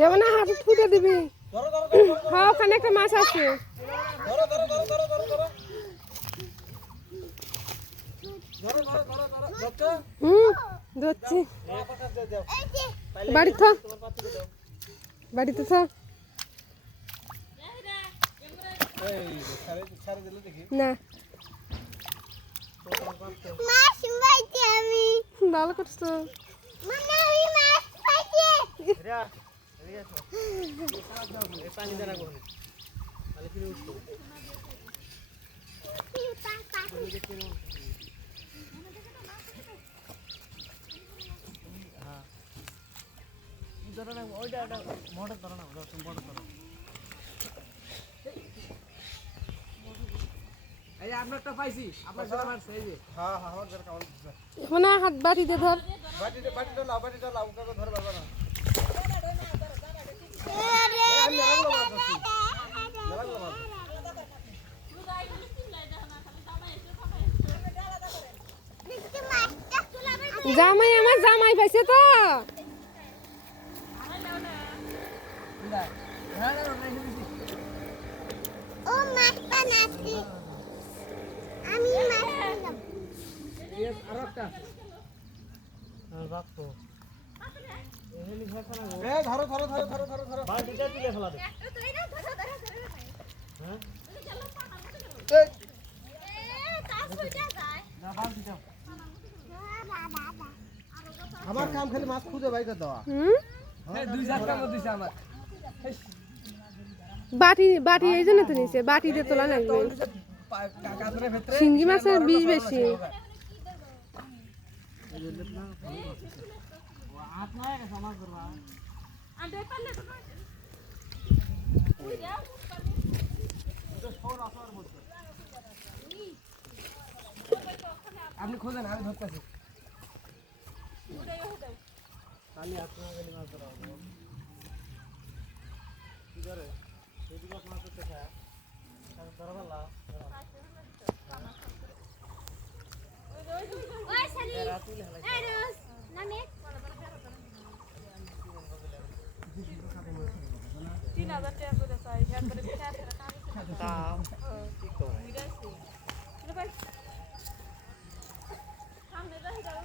যাবো না, হাত ফুটে দিবি। হ্যাঁ, ওখানে একটা মাছ আছে। ধরছি। বাড়িতে বাড়িতে থ না, ভালো করছো। এখন হাত বাটিতে ধর। জামাই আমার জামাই পাইছে তো। ও মাছ বানাচ্ছি আমি, মাছ নিলাম। এই আরেকটা রাখো। এখানে ফেলা গো। এ ধরো ধরো ধরো ধরো ধরো ধরো। বালতিটা তুলে ফেলা দে। তো এইটা ধরো ধরো ধরো। হ্যাঁ? এ কাজ হইয়া যায়। না বালতি দাও। আমার কাম খালি মাছ খুঁজে বাইরে দাও। এই দুই চার কাম দিছে আমার। বাটি বাটি এই জন্য তো নিছে, বাটিতে তোলা লাগবে। শিঙ্গি মাছের বিষ বেশি। আপনি খোঁজেন, আমি ধরতেছি। কালি আপনার মাছ ধরা হবে কি করে সেদিকে মাছ ধরতে খায় ধরা ভালো ওই সারি এই রোজ নামে 3000 টাকা করে চাই এরপরে খেতে দাও কি করে মিরাছি ভাই সামনে যাই যাও